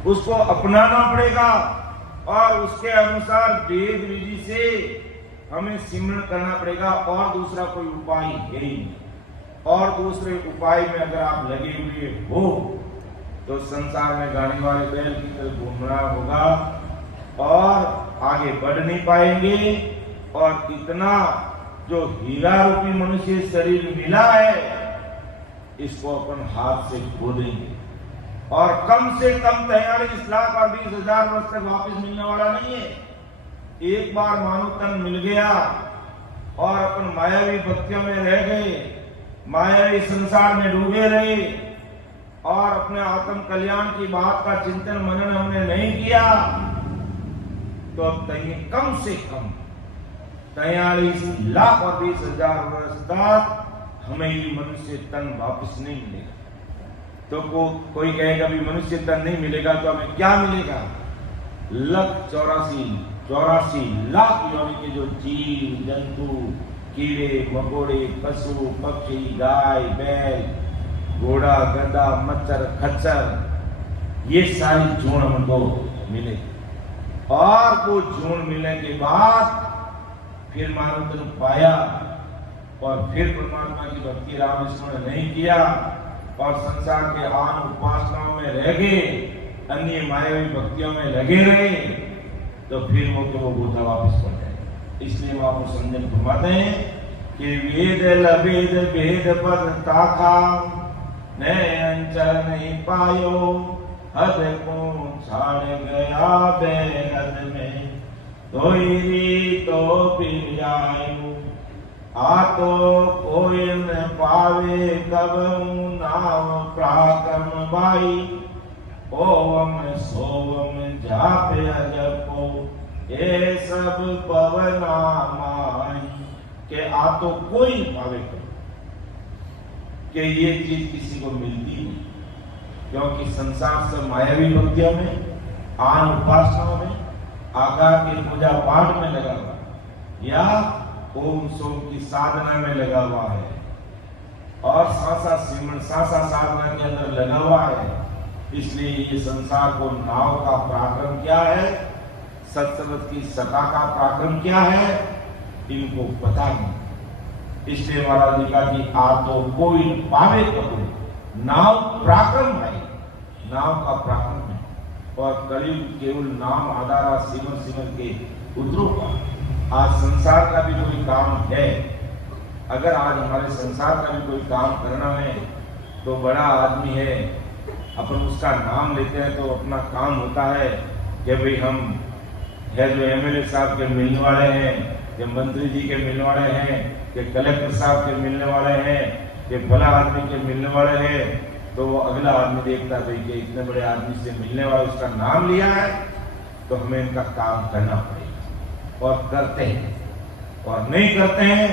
उसको अपनाना पड़ेगा और उसके अनुसार वेद विधि से हमें सिमरण करना पड़ेगा। और दूसरा कोई उपाय है ही नहीं। और दूसरे उपाय में अगर आप लगे हुए हो तो संसार में गाने वाले बैल की तरह घूमना होगा और आगे बढ़ नहीं पाएंगे। और इतना जो हीरा रूपी मनुष्य शरीर मिला है, इसको अपन हाथ से खो देंगे और कम से कम 43 लाख और 20,000 वर्ष तक वापस मिलने वाला नहीं है। एक बार मानो तन मिल गया और अपन मायावी भक्तियों में रह गए, मायावी संसार में डूबे रहे और अपने आत्म कल्याण की बात का चिंतन मनन हमने नहीं किया, तो अब कम से कम 43 लाख और 20,000 वर्ष तक हमें ये मनुष्य तन वापस नहीं मिलेगा। तो कोई कहेगा भी मनुष्य तन नहीं मिलेगा तो हमें क्या मिलेगा? 84 लाख योनि के जो जीव जंतु, कीड़े मकोड़े, पशु पक्षी, गाय बैल, घोड़ा गधा, मच्छर खच्चर, ये सारी जोड़ हमको मिले। और वो जोड़ मिलने के बाद फिर मानव तन पाया और फिर परमात्मा की भक्ति राम स्मरण नहीं किया और संसार के आन उपासनाओं में रह गए, अन्य मायावी भक्तियों में लगे रहे, तो फिर वो बूढ़ा वापस पड़ जाए। इसलिए वो आपको संजन घुमाते हैं कि वेद लवेद भेद पद ताका नयनचर नहीं पायो, हद को छाड़ गया बेहद में, तो फिर आयो आ तो कोई न पावे कब नाम प्राक्रम बाई, ओम सोम जाप अजपो ये सब पवना माई, के आ तो कोई पावे कब, कि ये चीज किसी को मिलती नहीं, क्योंकि संसार से मायावी भक्तियों में, आन उपासनाओं में, आकार की पूजा पाठ में लगा हुआ या ओम सोम की साधना में लगा हुआ है और सांसा सिमरण सांसा साधना के अंदर लगा हुआ है। इसलिए ये संसार को नाव का पराक्रम क्या है, सत्संग की सता का पराक्रम क्या है, इनको पता नहीं। इसलिए महाराज जी का कि आ तो कोई पावे कबूल, नाव पराक्रम है, नाव का पराक्रम है और कलयुग केवल नाम आधारा सिमर सिमर के उतरो का। आज संसार का भी कोई काम है, अगर आज हमारे संसार का भी कोई काम करना है तो बड़ा आदमी है अपन उसका नाम लेते हैं तो अपना काम होता है कि भाई हम है जो एमएलए साहब के मिलने वाले हैं, कि मंत्री जी के मिलने वाले हैं, कि कलेक्टर साहब के मिलने वाले हैं, कि भला आदमी के मिलने वाले हैं, तो वो अगला आदमी देखता है कि इतने बड़े आदमी से मिलने वाला उसका नाम लिया है, तो हमें इनका काम करना पड़ेगा। और करते हैं, और नहीं करते हैं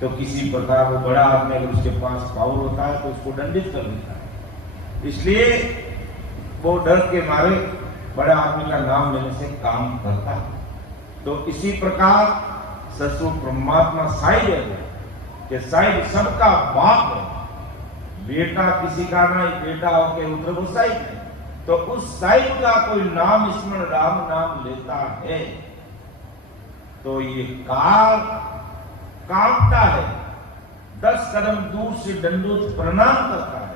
तो किसी प्रकार वो बड़ा आदमी अगर उसके पास पावर होता है तो उसको दंडित कर देता है। इसलिए वो डर के मारे बड़े आदमी का नाम लेने से काम करता है। तो इसी प्रकार ससुर परमात्मा साहिब है कि साहिब सबका बाप है, बेटा किसी का नहीं, बेटा होके उधर वो साहिब है। तो उस साहिब का कोई नाम स्मरण राम नाम लेता है तो ये काल कांपता है, 10 कदम दूर से दंडोत प्रणाम करता है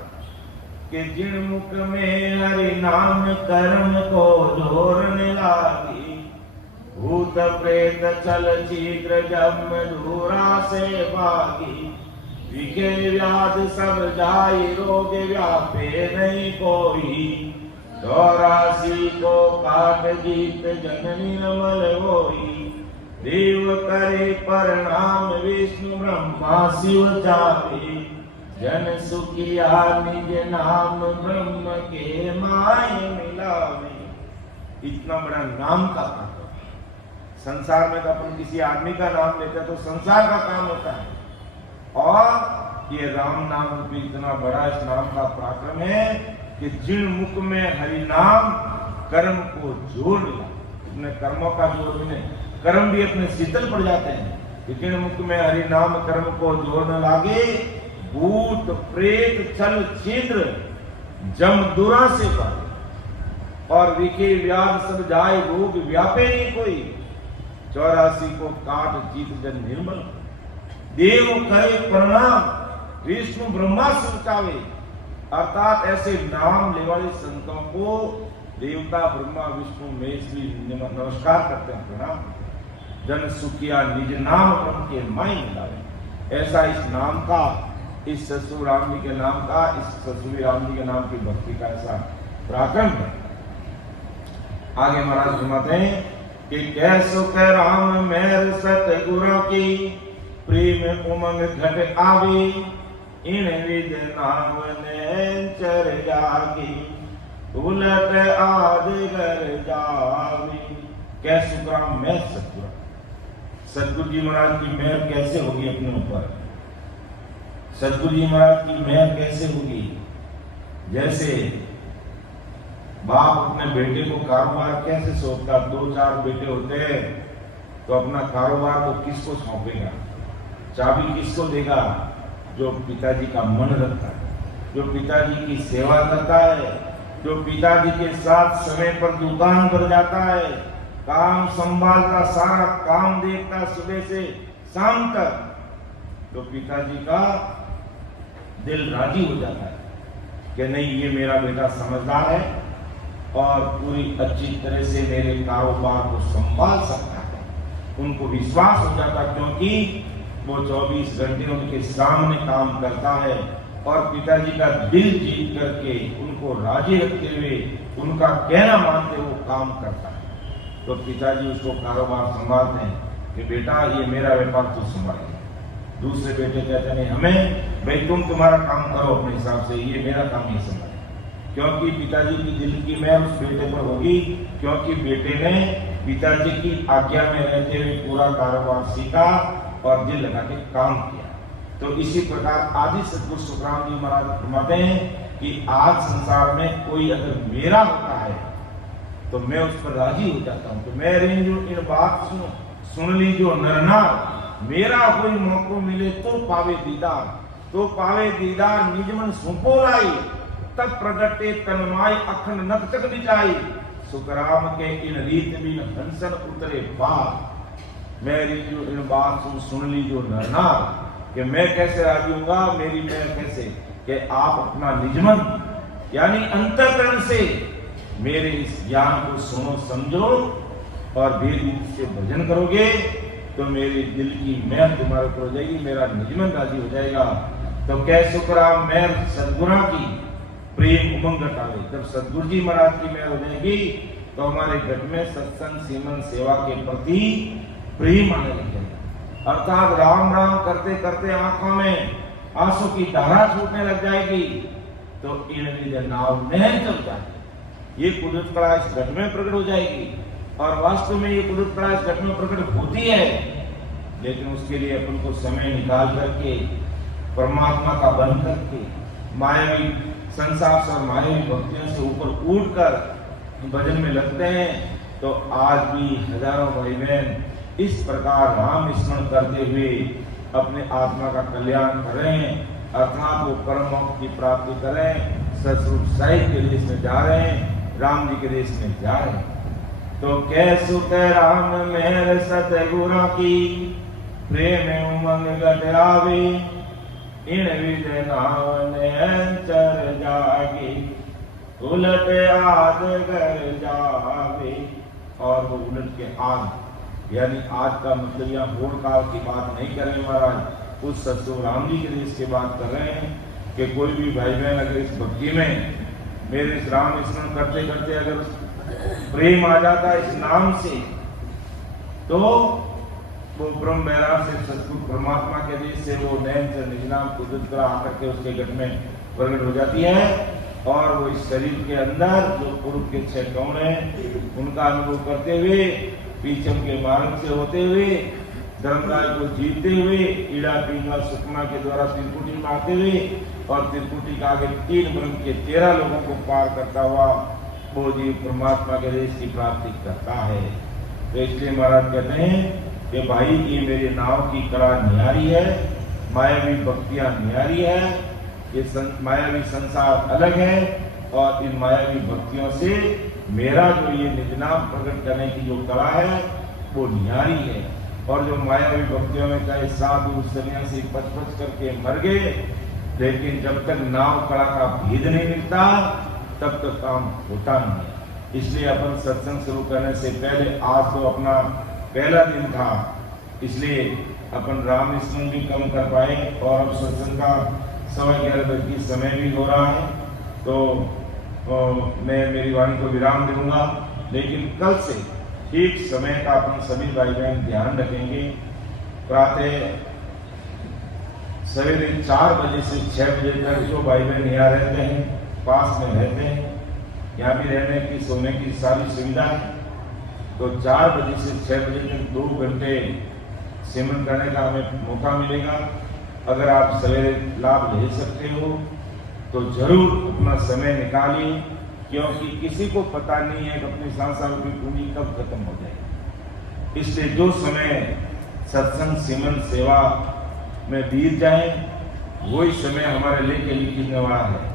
कि जिन मुख में हरि नाम कर्म को जोरने लागी, भूत प्रेत चल शीघ्र जम धूरा से भागी, विखे व्याध सब जाई रोग व्यापे नहीं कोई, 84 को काट जीत जननी नमल होई, देव करे प्रणाम विष्णु ब्रह्मा शिव जापे, जन सुखिया निज नाम ब्रह्म के माय मिलावे। इतना बड़ा नाम का काम। संसार में तो अपन किसी आदमी का नाम लेते हैं तो संसार का काम होता है, और ये राम नाम रूपी इतना बड़ा इस नाम का पराक्रम है कि जिन मुख में हरि नाम कर्म को जोड़ लिया, अपने कर्मों का जोड़ने, कर्म भी अपने शीतल पड़ जाते हैं कि जिन मुख में हरि नाम कर्म को जोड़ने लागे, भूत प्रेत छल छिद्र जम दुरा से पाए, और विखे व्याध सब जाए रोग व्यापे नहीं कोई, 84 को काट जीत जन निर्मल, देव करे प्रणाम विष्णु ब्रह्मा सुचावे। अर्थात ऐसे नाम ले वाले संतों को देवता ब्रह्मा विष्णु महेश नमस्कार करते हैं, प्रणाम। जन सुखिया निज नाम ब्रह्म के माई मिलावे। ऐसा इस नाम का, इस ससुर राम जी के नाम का, इस ससुर राम जी के नाम की भक्ति का ऐसा पराक्रम है। आगे महाराज फरमाते हैं कि कैसो कह राम मेर सतगुरु की, प्रेम उमंग घट आवे, इन विद नाम ने चर जागी, उलट आदगर जावे। कैसो राम मेर सतगुरु, सतगुरु जी महाराज की मेहर कैसे होगी अपने ऊपर, सतगुरु जी महाराज की मेहर कैसे होगी। जैसे बाप अपने बेटे को कारोबार कैसे सौंपता, 2-4 बेटे होते हैं तो अपना कारोबार को किसको सौंपेगा, चाबी किसको देगा, जो पिताजी का मन रखता है, जो पिताजी की सेवा करता है, जो पिताजी के साथ समय पर दुकान पर जाता है, काम संभालता, सारा काम देखता सुबह से शाम तक, तो पिताजी का दिल राजी हो जाता है कि नहीं ये मेरा बेटा समझदार है और पूरी अच्छी तरह से मेरे कारोबार को संभाल सकता है। उनको विश्वास हो जाता क्योंकि वो 24 घंटे उनके सामने काम करता है और पिताजी का दिल जीत करके उनको राजी रखते हुए उनका कहना मानते वो काम करता है। तो पिताजी उसको कारोबार संभालते हैं कि बेटा ये मेरा व्यापार तू संभाले। दूसरे बेटे कहते नहीं हमें भाई तुम तुम्हारा काम करो अपने हिसाब से, ये मेरा काम ये संभाले। क्योंकि पिताजी की दिल की मेहर उस बेटे पर होगी, क्योंकि बेटे ने पिताजी की आज्ञा में रहते हुए पूरा कारोबार सीखा और दिल लगा के काम किया। तो इसी प्रकार आदि सतगुरु सुखराम जी महाराज फरमाते हैं कि आज संसार में कोई अगर मेरा होता है तो मैं उस पर राजी हो जाता हूँ। तो मैं इन बात सुन ली जो नरनार, मेरा कोई मौको मिले तो पावे दीदार, तो पावे दीदार निज मन सौंपो लाई, तब प्रगटे तन्माय अखंड नख तक बिचाई, सुखराम के इन रीत बिन हंसन उतरे पार। मेरी जो इन बात सुन ली जो नरनार कि मैं कैसे राजी हूँगा, मेरी मैं कैसे कि आप अपना निजमन यानी अंतःकरण से मेरे इस ज्ञान को सुनो समझो और धीरे से भजन करोगे तो मेरे दिल की मेहर तुम्हारे ऊपर हो जाएगी, मेरा निजमन राजी हो जाएगा। तो कैसे सुखराम मेहर सदगुणा की प्रेम उमंग घटावे। जब सदगुरु जी महाराज की मेहर हो जाएगी तो हमारे घर में सत्संग सीमन सेवा के प्रति प्रेम आने लगेगा। अर्थात राम राम करते करते आंखों में आंसू की धारा छूटने लग जाएगी तो इन नाव नहर चल जाएगी। ये कुदरत कला इस घट में प्रकट हो जाएगी और वास्तव में ये कुदरत कला इस घट में प्रकट होती है, लेकिन उसके लिए अपन को समय निकाल करके परमात्मा का बन करके मायावी संसार से और मायावी भक्तियों से ऊपर उठकर भजन में लगते हैं तो आज भी हजारों भाई बहन इस प्रकार राम स्मरण करते हुए अपने आत्मा का कल्याण करें, अर्थात वो परम मोक्ष की प्राप्ति करें। सतरूप साहिब के देश में जा रहे हैं, राम जी के देश में जा रहे हैं। तो कैसु कै राम मेहर सतगुरा की प्रेम उमंग गटरावे इन विजय नावन चर जागे उलट आद कर जावे। और वो उलट के आद यानी आज का मतलब यहाँ होड़ काल की बात नहीं कर रहे महाराज, उस सतगुरु राम जी के देश की बात कर रहे हैं कि कोई भी भाई बहन अगर इस भक्ति में मेरे इस राम स्मरण करते करते अगर प्रेम आ जाता इस नाम से तो वो ब्रह्म बैराग से सतगुरु परमात्मा के देश से वो नैन से निजनाम कुदरत का आकर के उसके गठ में प्रकट हो जाती है और वो इस शरीर के अंदर जो पूर्व के 6 कौन है उनका अनुभव करते हुए पीछम के मार्ग से होते हुए धर्मराज को जीतते हुए ईड़ा पींगा सुकमा के द्वारा त्रिकुटी मारते हुए और त्रिकुटी का आगे 3 ब्रह्म के 13 लोगों को पार करता हुआ वो जीव परमात्मा के देश की प्राप्ति करता है। तो इसलिए महाराज कहते हैं कि भाई ये मेरे नाव की कला न्यारी है, मायावी भक्तियां न्यारी है, ये मायावी संसार अलग है और इन मायावी भक्तियों से मेरा जो ये निज नाम प्रकट करने की जो कला है वो न्यारी है। और जो मायावी भक्तियों में कहे साधु सन्यासी पच करके मर गए, लेकिन जब तक नाव कला का भेद नहीं मिलता तब तक काम होता नहीं है। इसलिए अपन सत्संग शुरू करने से पहले आज तो अपना पहला दिन था, इसलिए अपन राम स्मरण भी कम कर पाए और अब सत्संग का 11:15 बजे की समय भी हो रहा है तो मैं मेरी वाणी को विराम दूंगा। लेकिन कल से ठीक समय का अपन सभी भाई बहन ध्यान रखेंगे। प्रातः सवेरे 4 बजे से 6 बजे तक जो भाई बहन यहाँ रहते हैं पास में रहते हैं, यहाँ भी रहने की सोने की सारी सुविधा है, तो 4 बजे से 6 बजे तक 2 घंटे सिमरन करने का हमें मौका मिलेगा। अगर आप सवेरे लाभ ले सकते हो तो जरूर अपना समय निकालिए, क्योंकि किसी को पता नहीं है कि अपनी सांसार की पूंजी कब खत्म हो जाए। इसलिए जो समय सत्संग सिमरन सेवा में बीत जाए वही समय हमारे लेके लिखने वाला है।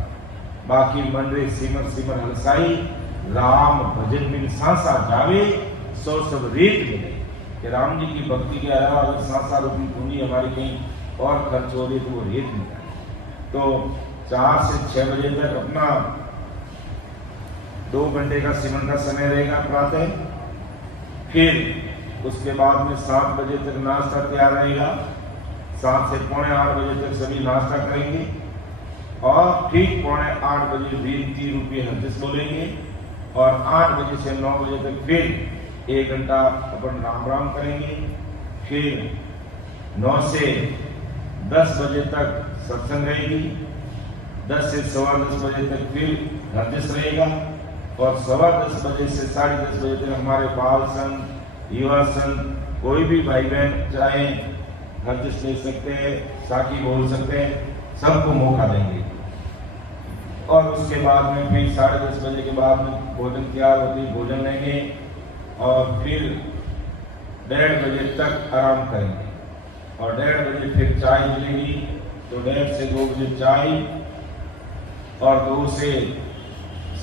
बाकी मंडरे सिमर सिमर हलसाई राम भजन बिन सांसा जावे सो सब रेत मिले कि राम जी की भक्ति के अलावा अगर सांसा रूपी पूंजी हमारी कहीं और खर्च हो रही तो वो रेत मिला। तो 4 से 6 बजे तक अपना 2 घंटे का सिमरन का समय रहेगा प्रातः, फिर उसके बाद में 7 बजे तक नाश्ता तैयार रहेगा। 7 से 7:45 बजे तक सभी नाश्ता करेंगे और ठीक 7:45 बजे विनती रूपी हदीस बोलेंगे और 8 बजे से 9 बजे तक फिर 1 घंटा अपन राम राम करेंगे। फिर 9 से 10 बजे तक सत्संग रहेगी, 10 से 10:15 बजे तक फिर हदीस रहेगा और 10:15 बजे से 10:30 बजे तक हमारे बाल संघ, युवा संघ, कोई भी भाई बहन चाहे हदीस ले सकते हैं, साखी बोल सकते हैं, सबको मौका देंगे। और उसके बाद में फिर 10:30 बजे के बाद में भोजन तैयार होती, भोजन लेंगे और फिर 1:30 बजे तक आराम करेंगे और 1:30 बजे फिर चाय मिलेगी, तो 1:30 से 2 बजे चाय और 2 से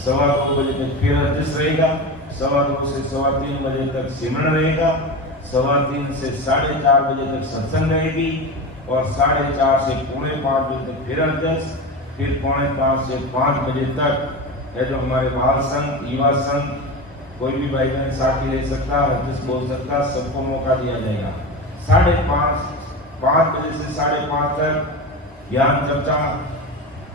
2:15 बजे तक फिर हदीस रहेगा, 2:15 से 3:15 बजे तक सिमरन रहेगा, 3:15 से 4:30 बजे तक सत्संग रहेगी और 4:30 से 4:45 बजे तक फिर हदीस, फिर 4:45 से 5 बजे तक है जो हमारे बाल संघ, युवा संघ, कोई भी भाई बहन साथी ले सकता है, हदीस बोल सकता, सबको मौका दिया जाएगा। 5:30 बजे से 5:30 तक ज्ञान चर्चा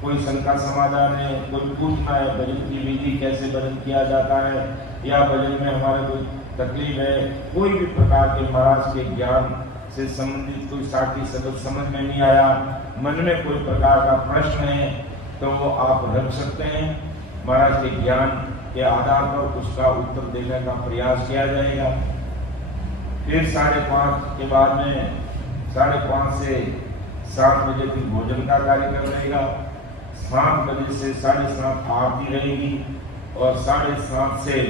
कोई शंका समाधान है, कोई पूछना है भजन की विधि कैसे भजन किया जाता है, या भजन में हमारे कोई तकलीफ है, कोई भी प्रकार के महाराज के ज्ञान से संबंधित कोई साथी शब्द समझ में नहीं आया, मन में कोई प्रकार का प्रश्न है, तो वो आप रख सकते हैं। महाराज के ज्ञान के आधार पर उसका उत्तर देने का प्रयास किया जाएगा। फिर 5:30 के बाद में 5:30 से 7 बजे तक भोजन का कार्यक्रम रहेगा। 7 बजे से 7:30 आरती रहेगी और 7:30 से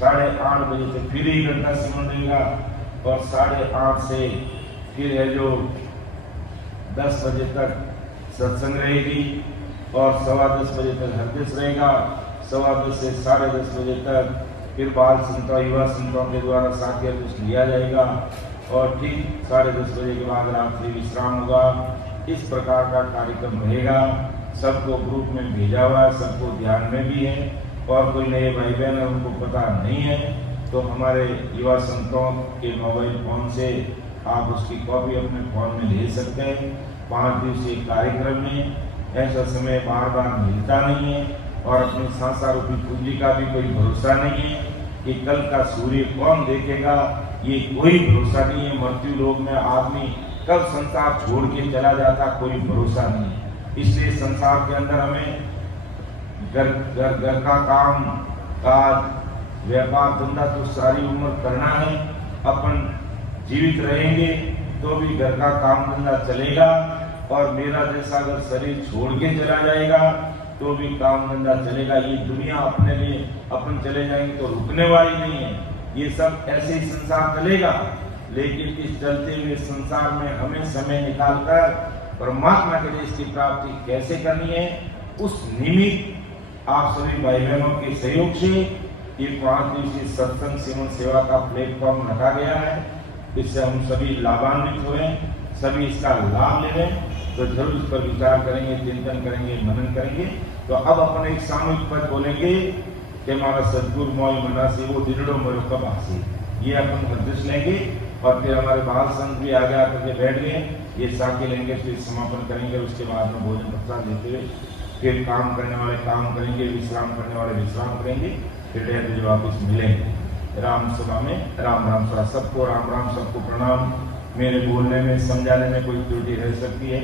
8:30 बजे तक फिर 1 घंटा सिमरन रहेगा और 8:30 से फिर है जो 10 बजे तक सत्संग रहेगी और 10:15 बजे तक हरदिस रहेगा। 10:15 से 10:30 बजे तक फिर बाल संतों युवा संतों के द्वारा साथी हरदिस लिया जाएगा और ठीक 10:30 बजे के बाद रात्रि विश्राम होगा। इस प्रकार का कार्यक्रम रहेगा। सबको ग्रुप में भेजा हुआ है, सबको ध्यान में भी है और कोई नए भाई बहन है उनको पता नहीं है तो हमारे युवा संतों के मोबाइल फोन से आप उसकी कॉपी अपने फोन में ले सकते हैं। 5 दिवसीय कार्यक्रम में ऐसा समय बार बार मिलता नहीं है और अपनी सांसारूपी पूंजी का भी कोई भरोसा नहीं है कि कल का सूर्य कौन देखेगा, ये कोई भरोसा नहीं है। मृत्यु लोक में आदमी कब संसार छोड़ के चला जाता कोई भरोसा नहीं है। इसलिए संसार के अंदर हमें घर का काम काज व्यापार धंधा तो सारी उम्र करना है। अपन जीवित रहेंगे तो भी घर का काम धंधा चलेगा और मेरा जैसा अगर शरीर छोड़ के चला जाएगा तो भी काम धंधा चलेगा। ये दुनिया अपने लिए अपन चले जाएंगे तो रुकने वाली नहीं है। ये सब ऐसे ही संसार चलेगा, लेकिन इस चलते हुए संसार में हमें समय निकालकर परमात्मा के लिए इसकी प्राप्ति कैसे करनी है, उस निमित्त आप सभी भाई बहनों के सहयोग से ये 5 दिवसीय सत्संग सेवन सेवा का प्लेटफॉर्म रखा गया है। इससे हम सभी लाभान्वित हुए, सभी इसका लाभ ले रहे हैं, तो जरूर इस पर विचार करेंगे, चिंतन करेंगे, मनन करेंगे। तो अब अपन एक सामूहिक पद बोलेंगे कि हमारा सदगुरु मोय मना से वो दिलड़ो मोय कब आसी, ये अपन हरदिस लेंगे और फिर हमारे बाल संघ भी आगे आकर के बैठ गए, ये साके लेंगे, फिर समापन करेंगे। उसके बाद में भोजन प्रसाद लेते हुए फिर काम करने वाले काम करेंगे, विश्राम करने वाले विश्राम करेंगे, फिर डेढ़ बजे वापस मिलेंगे। राम सभा में राम राम सभा, सबको राम राम, सबको प्रणाम। मेरे बोलने में समझाने में कोई त्रुटि रह सकती है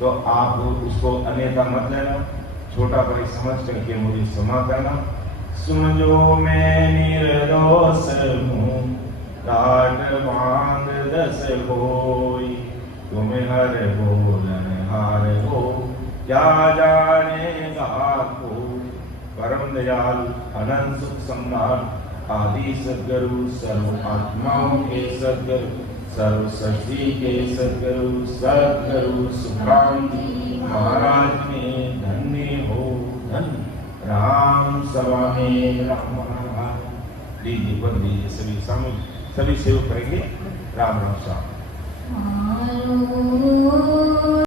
तो आप उसको अन्यथा मत लेना, छोटा बड़ी समझ करके मुझे क्षमा करना। सुन जो मैं निर्दोष हूँ काट बांध 10 होई, तुम हर बोलन हार हो क्या जानेगा को। परम दयाल अनंत सुख सम्राट आदि सद्गुरु सर्व आत्माओं के सद्गुरु सर्व सृष्टि के सद्गुरु सद्गुरु सुखरामजी महाराज में धन्य हो धन्य। राम सभा में राम महाराज लीजिए बंद लीजिए, सभी सामूहिक सभी सेवक करेंगे। राम राम साहब।